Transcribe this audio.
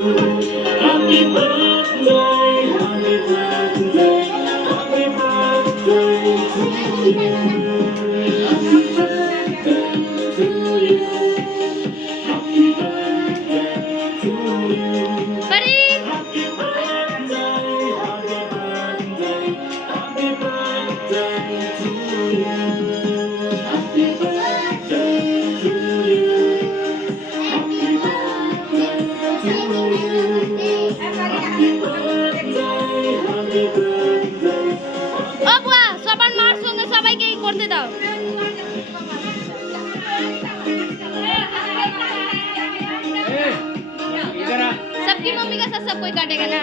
Happy birthday, happy birthday, happy birthday to you. Happy birthday to you. Happy birthday to you. Farid! Happy birthday, happy birthday, happy birthday to you. Happy birthday to you. Happy birthday to you. Happy birthday, happy birthday. ও বুয়া সবার মার সঙ্গে সবাইকে এই করতে দাও। सबकी mummy का साथ सब कोई काटेगा ना।